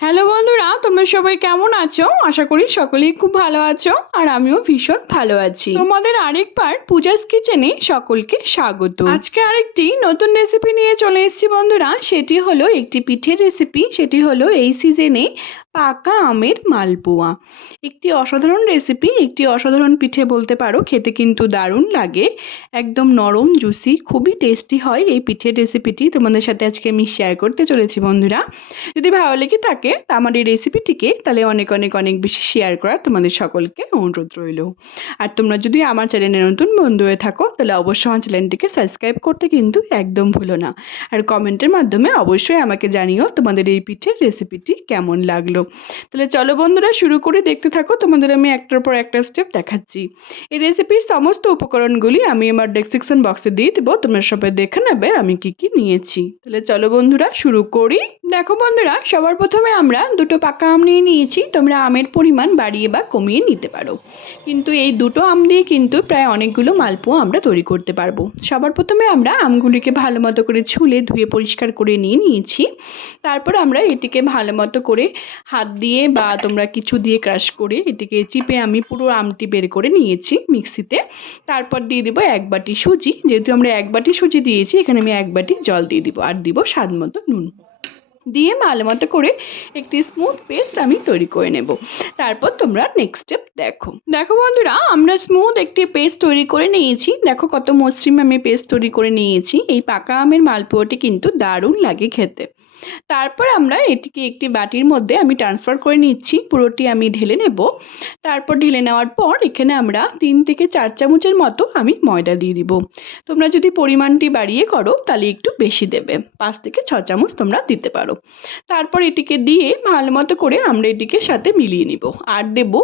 Hello বন্ধুরা, তোমরা সবাই কেমন আছো? আশা করি সকলেই খুব ভালো আছো আর আমিও ভীষণ ভালো আছি। তোমাদের আরেকবার পূজাস কিচেনে সকলকে স্বাগত। আজকে আরেকটি নতুন রেসিপি নিয়ে চলে এসেছি বন্ধুরা। সেটি হলো একটি পিঠের রেসিপি। সেটি হলো এই সিজনে পাকা আমের মালপোয়া। একটি অসাধারণ রেসিপি, একটি অসাধারণ পিঠে বলতে পারো। খেতে কিন্তু দারুণ লাগে, একদম নরম জুসি, খুবই টেস্টি হয় এই পিঠের রেসিপিটি। তোমাদের সাথে আজকে আমি শেয়ার করতে চলেছি বন্ধুরা। যদি ভালো লেগে থাকে তা আমার এই রেসিপিটিকে তাহলে অনেক অনেক অনেক বেশি শেয়ার করার তোমাদের সকলকে অনুরোধ রইল। আর তোমরা যদি আমার চ্যানেলে নতুন বন্ধু হয়ে থাকো তাহলে অবশ্যই আমার চ্যানেলটিকে সাবস্ক্রাইব করতে কিন্তু একদম ভুলো না। আর কমেন্টের মাধ্যমে অবশ্যই আমাকে জানিও তোমাদের এই পিঠের রেসিপিটি কেমন লাগলো। তাহলে চলো বন্ধুরা শুরু করে দেখতে থাকো। তোমাদের আমি একটার পর একটা স্টেপ দেখাচ্ছি। এই রেসিপির সমস্ত উপকরণগুলি আমি আমার ডেসক্রিপশন বক্সে দিয়ে দেবো, তোমরা সবাই দেখে নেবে আমি কি কি নিয়েছি। তাহলে চলো বন্ধুরা শুরু করি। দেখো বন্ধুরা, সবার প্রথমে আমরা দুটো পাকা আম নিয়ে নিয়েছি। তোমরা আমের পরিমাণ বাড়িয়ে বা কমিয়ে নিতে পারো, কিন্তু এই দুটো আম দিয়ে কিন্তু প্রায় অনেকগুলো মালপোয়া আমরা তৈরি করতে পারবো। সবার প্রথমে আমরা আমগুলিকে ভালো মতো করে ছুলে ধুয়ে পরিষ্কার করে নিয়েছি। তারপর আমরা এটিকে ভালো মতো করে হাত দিয়ে বা তোমরা কিছু দিয়ে ক্রাশ করে এটিকে চিপে আমি পুরো আমটি বের করে নিয়েছি মিক্সিতে। তারপর দিয়ে দেবো 1 বাটি সুজি। যেহেতু আমরা 1 বাটি সুজি দিয়েছি, এখানে আমি 1 বাটি জল দিয়ে দিব আর দিব স্বাদ মতো নুন। দিয়ে ভালো মতো করে একটি স্মুথ পেস্ট আমি তৈরি করে নেব। তারপর তোমরা নেক্সট স্টেপ দেখো। দেখো বন্ধুরা, আমরা স্মুথ একটি পেস্ট তৈরি করে নিয়েছি। দেখো কত মসৃণ আমি পেস্ট তৈরি করে নিয়েছি। এই পাকা আমের মালপোয়াটি কিন্তু দারুণ লাগে খেতে। তারপর আমরা এটিকে একটি বাটির মধ্যে আমি ট্রান্সফার করে নিচ্ছি। পুরোটি আমি ঢেলে নেব। তারপর ঢেলে নেওয়ার পর এখানে আমরা 3 থেকে 4 চামচের মতো আমি ময়দা দিয়ে দিব। তোমরা যদি পরিমাণটি বাড়িয়ে করো তাহলে একটু বেশি দেবে, 5 থেকে 6 চামচ তোমরা দিতে পারো। তারপর এটিকে দিয়ে ভালো মতো করে আমরা এটিকে সাথে মিলিয়ে নিব। আর দেব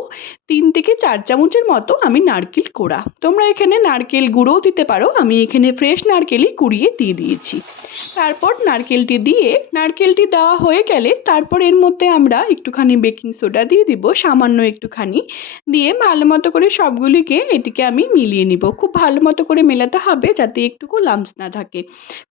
3 থেকে 4 চামচের মতো আমি নারকেল কোড়া। তোমরা এখানে নারকেল গুঁড়োও দিতে পারো, আমি এখানে ফ্রেশ নারকেলই কুড়িয়ে দিয়ে দিয়েছি। তারপর নারকেলটি দেওয়া হয়ে গেলে তারপর এর মধ্যে আমরা একটুখানি বেকিং সোডা দিয়ে দিব, সামান্য একটুখানি দিয়ে ভালো মতো করে সবগুলিকে এটিকে আমি মিলিয়ে নিব। খুব ভালো মতো করে মেলাতে হবে যাতে একটুকু লাম্পস না থাকে।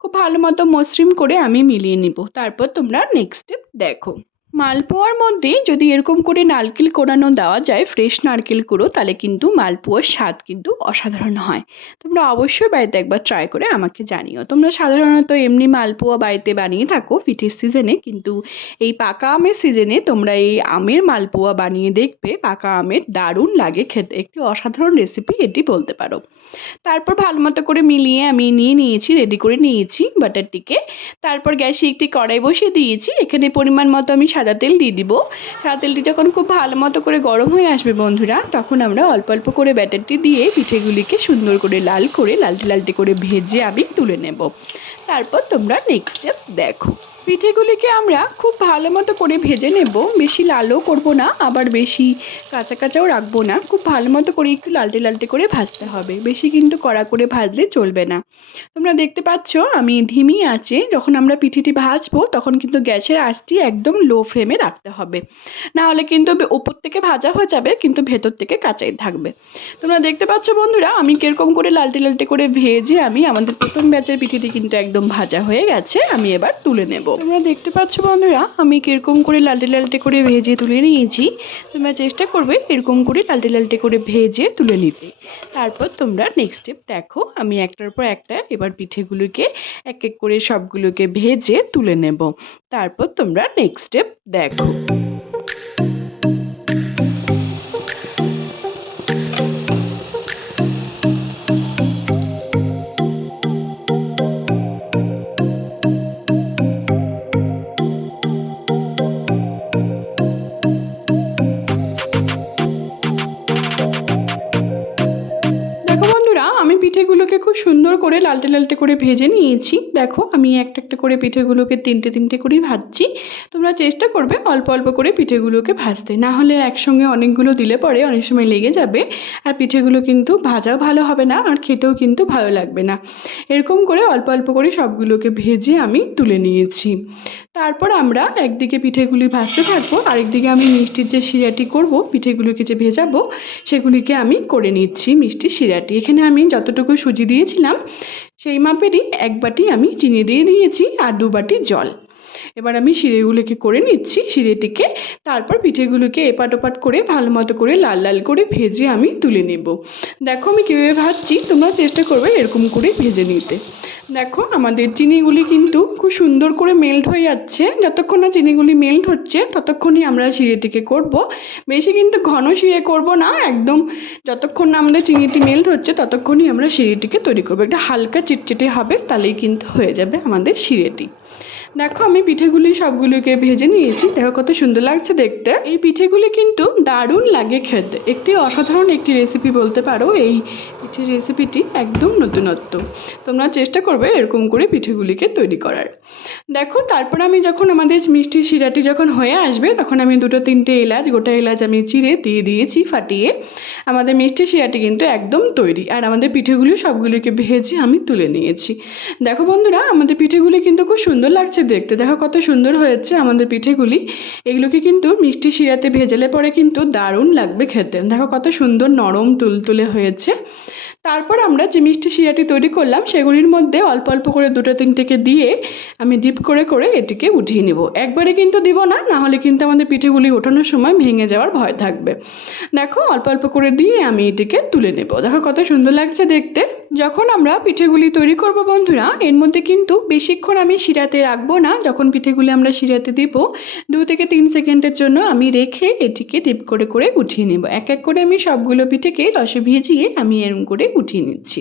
খুব ভালো মতো মসৃণ করে আমি মিলিয়ে নিব। তারপর তোমরা নেক্সট স্টেপ দেখো। মালপোয়ার মধ্যে যদি এরকম করে নারকেল কোড়ানো দেওয়া যায়, ফ্রেশ নারকেল কুড়ো, তাহলে কিন্তু মালপোয়ার স্বাদ কিন্তু অসাধারণ হয়। তোমরা অবশ্যই বাড়িতে একবার ট্রাই করে আমাকে জানিও। তোমরা সাধারণত এমনি মালপোয়া বাড়িতে বানিয়ে থাকো পিঠের সিজনে, কিন্তু এই পাকা আমের সিজনে তোমরা এই আমের মালপোয়া বানিয়ে দেখবে। পাকা আমের দারুণ লাগে খেতে, একটি অসাধারণ রেসিপি এটি বলতে পারো। তারপর ভালো মতো করে মিলিয়ে আমি নিয়েছি, রেডি করে নিয়েছি বাটারটিকে। তারপর গ্যাসে একটি কড়াই বসিয়ে দিয়েছি। এখানে পরিমাণ মতো আমি সাদা তেল দিয়ে দিব। সাদা তেলটি যখন খুব ভালো মতো করে গরম হয়ে আসবে বন্ধুরা, তখন আমরা অল্প অল্প করে ব্যাটারটি দিয়ে পিঠেগুলিকে সুন্দর করে লালটে লালটে করে ভেজে আমি তুলে নেব। তারপর তোমরা নেক্সট স্টেপ দেখো। পিঠেগুলিকে আমরা খুব ভালো মতো করে ভেজে নেব। বেশি লালও করব না, আবার বেশি কাঁচা কাঁচাও রাখবো না। খুব ভালো মতো করে একটু লালটে করে ভাজতে হবে, বেশি কিন্তু কড়া করে ভাজলে চলবে না। তোমরা দেখতে পাচ্ছ আমি ধিমি আঁচে যখন আমরা পিঠেটি ভাজবো তখন কিন্তু গ্যাসের আঁচটি একদম লো ফ্লেমে রাখতে হবে, না হলে কিন্তু ওপর থেকে ভাজা হয়ে যাবে কিন্তু ভেতর থেকে কাঁচাই থাকবে। তোমরা দেখতে পাচ্ছ বন্ধুরা আমি কিরকম করে লালটে করে ভেজে আমি আমাদের প্রথম ব্যাচের পিঠেটি কিন্তু একদম ভাজা হয়ে গেছে। আমি এবার তুলে নেব। তোমরা দেখতে পাচ্ছ বন্ধুরা আমি কিরকম করে লালটে করে ভেজে তুলে নিয়েছি। তোমরা চেষ্টা করবে এরকম করে লালটে করে ভেজে তুলে নিতে। তারপর তোমরা নেক্সট স্টেপ দেখো। আমি একটার পর একটা এবার পিঠেগুলোকে এক এক করে সবগুলোকে ভেজে তুলে নেব। তারপর তোমরা নেক্সট স্টেপ দেখো। আমি পিঠেগুলোকে খুব সুন্দর করে লালটে করে ভেজে নিয়েছি। দেখো আমি একটা করে পিঠেগুলোকে তিনটে করেই ভাজছি। তোমরা চেষ্টা করবে অল্প অল্প করে পিঠেগুলোকে ভাজতে, না হলে একসঙ্গে অনেকগুলো দিলে পরে অনেক সময় লেগে যাবে আর পিঠেগুলো কিন্তু ভাজাও ভালো হবে না আর খেতেও কিন্তু ভালো লাগবে না। এরকম করে অল্প অল্প করে সবগুলোকে ভেজে আমি তুলে নিয়েছি। তারপর আমরা একদিকে পিঠেগুলি ভাজতে থাকবো, আরেকদিকে আমি মিষ্টির যে শিরাটি করব, পিঠেগুলোকে যে ভেজাবো সেগুলিকে আমি করে নিচ্ছি মিষ্টির শিরাটি। এখানে আমি যতটুকু সুজি দিয়েছিলাম সেই মাপেরই 1 বাটি আমি চিনি দিয়ে দিয়েছি আর 2 বাটি জল। এবার আমি শিরেগুলোকে করে নিচ্ছি, শিরেটিকে। তারপর পিঠেগুলোকে এপাট ওপাট করে ভালো মতো করে লাল লাল করে ভেজে আমি তুলে নেব। দেখো আমি কীভাবে ভাজছি, তোমরা চেষ্টা করবে এরকম করে ভেজে নিতে। দেখো আমাদের চিনিগুলি কিন্তু খুব সুন্দর করে মেল্ট হয়ে যাচ্ছে। যতক্ষণ না চিনিগুলি মেল্ট হচ্ছে ততক্ষণই আমরা শিরেটিকে করব। বেশি কিন্তু ঘন শিরে করব না, একদম যতক্ষণ না আমাদের চিনিটি মেল্ট হচ্ছে ততক্ষণই আমরা শিরেটিকে তৈরি করবো। একটা হালকা চিটচিটে হবে, তাহলেই কিন্তু হয়ে যাবে আমাদের শিরেটি। দেখো আমি পিঠেগুলি সবগুলোকে ভেজে নিয়েছি, দেখো কত সুন্দর লাগছে দেখতে। এই পিঠেগুলি কিন্তু দারুণ লাগে খেতে, একটি অসাধারণ একটি রেসিপি বলতে পারো। এই পিঠের রেসিপিটি একদম নতুনত্ব, তোমরা চেষ্টা করবে এরকম করে পিঠেগুলিকে তৈরি করার। দেখো তারপর আমি যখন আমাদের মিষ্টি শিরাটি যখন হয়ে আসবে তখন আমি 2-3টে এলাচ, গোটা এলাচ আমি চিড়ে দিয়ে দিয়েছি ফাটিয়ে। আমাদের মিষ্টি শিরাটি কিন্তু একদম তৈরি। আর আমাদের পিঠেগুলি সবগুলিকে ভেজে আমি তুলে নিয়েছি। দেখো বন্ধুরা আমাদের পিঠেগুলি কিন্তু খুব সুন্দর লাগছে দেখতে, দেখো কত সুন্দর হয়েছে আমাদের পিঠেগুলি। এগুলোকে কিন্তু মিষ্টি শিরাতে ভেজালে পরে কিন্তু দারুণ লাগবে খেতে। দেখো কত সুন্দর নরম তুলতুলে হয়েছে। তারপর আমরা যে মিষ্টি শিরাটি তৈরি করলাম সেগুলির মধ্যে অল্প অল্প করে 2-3টেকে দিয়ে আমি ডিপ করে করে এটিকে উঠিয়ে নেব। একবারে কিন্তু দিব না, নাহলে কিন্তু আমাদের পিঠেগুলি ওঠানোর সময় ভেঙে যাওয়ার ভয় থাকবে। দেখো অল্প অল্প করে দিয়ে আমি এটিকে তুলে নেব। দেখো কত সুন্দর লাগছে দেখতে। যখন আমরা পিঠেগুলি তৈরি করব বন্ধুরা, এর মধ্যে কিন্তু বেশিক্ষণ আমি শিরাতে রাখবো না। যখন পিঠেগুলি আমরা শিরাতে দিব 2-3 সেকেন্ডের জন্য আমি রেখে এটিকে ডিপ করে করে উঠিয়ে নেব। এক এক করে আমি সবগুলো পিঠেকে রসে ভিজিয়ে আমি এরম করে উঠিয়ে নিচ্ছি।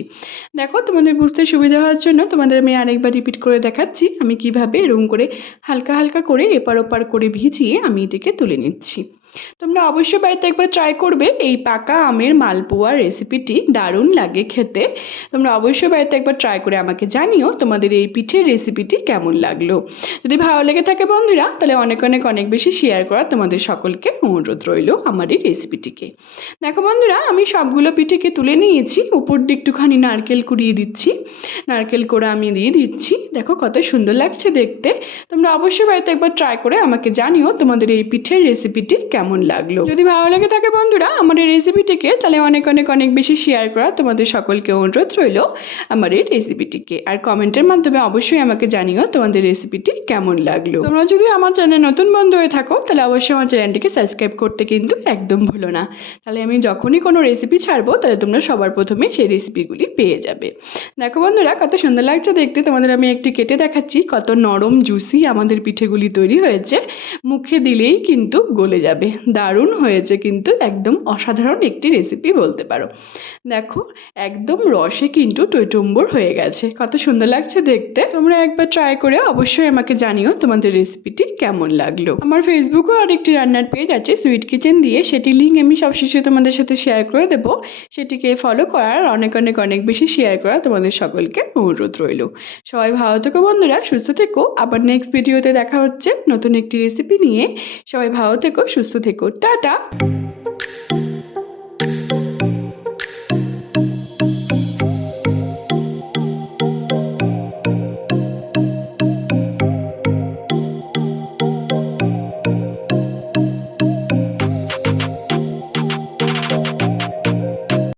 দেখো তোমাদের বুঝতে সুবিধা হওয়ার জন্য তোমাদের আমি আরেকবার রিপিট করে দেখাচ্ছি আমি কিভাবে এরম করে হালকা হালকা করে এপার ওপার করে ভিজিয়ে আমি এটিকে তুলে নিচ্ছি। তোমরা অবশ্যই বাড়িতে একবার ট্রাই করবে এই পাকা আমের মালপোয়া রেসিপিটি, দারুণ লাগে খেতে। তোমরা অবশ্যই বাড়িতে একবার ট্রাই করে আমাকে জানিও তোমাদের এই পিঠের রেসিপিটি কেমন লাগলো। যদি ভালো লেগে থাকে বন্ধুরা তাহলে অনেক অনেক অনেক বেশি শেয়ার করা তোমাদের সকলকে অনুরোধ রইল আমার এই রেসিপিটিকে। দেখো বন্ধুরা আমি সবগুলো পিঠেকে তুলে নিয়েছি, উপর দিয়ে একটুখানি নারকেল কুড়িয়ে দিচ্ছি, নারকেল কোড়া আমি দিয়ে দিচ্ছি। দেখো কত সুন্দর লাগছে দেখতে। তোমরা অবশ্যই বাড়িতে একবার ট্রাই করে আমাকে জানিও তোমাদের এই পিঠের রেসিপিটি কেমন লাগলো। যদি ভালো লেগে থাকে বন্ধুরা আমার এই রেসিপিটিকে তাহলে অনেক অনেক অনেক বেশি শেয়ার করা তোমাদের সকলকে অনুরোধ রইল আমার এই রেসিপিটিকে। আর কমেন্টের মাধ্যমে অবশ্যই আমাকে জানিও তোমাদের রেসিপিটি কেমন লাগলো। তোমরা যদি আমার চ্যানেলে নতুন বন্ধু হয়ে থাকো তাহলে অবশ্যই আমার চ্যানেলটিকে সাবস্ক্রাইব করতে কিন্তু একদম ভুলো না, তাহলে আমি যখনই কোনো রেসিপি ছাড়বো তাহলে তোমরা সবার প্রথমে সেই রেসিপিগুলি পেয়ে যাবে। দেখো বন্ধুরা কত সুন্দর লাগছে দেখতে। তোমাদের আমি একটি কেটে দেখাচ্ছি, কত নরম জুসি আমাদের পিঠেগুলি তৈরি হয়েছে, মুখে দিলেই কিন্তু গলে যাবে। দারুণ হয়েছে কিন্তু, একদম অসাধারণ একটি রেসিপি বলতে পারো। দেখো একদম রসে কিন্তু টইটম্বুর হয়ে গেছে, কত সুন্দর লাগছে দেখতে। তোমরা একবার ট্রাই করে অবশ্যই আমাকে জানিও তোমাদের রেসিপিটি কেমন লাগলো। আমার ফেসবুকেও আরেকটি রান্নার পেজ আছে সুইট কিচেন দিয়ে, সেটি লিঙ্ক আমি সবশেষে তোমাদের সাথে শেয়ার করে দেবো। সেটিকে ফলো করার অনেক অনেক অনেক বেশি শেয়ার করা তোমাদের সকলকে অনুরোধ রইল। সবাই ভালো থেকো বন্ধুরা, সুস্থ থেকো। আবার নেক্সট ভিডিওতে দেখা হচ্ছে নতুন একটি রেসিপি নিয়ে। সবাই ভালো থেকো, সুস্থ থেকো, টাটা।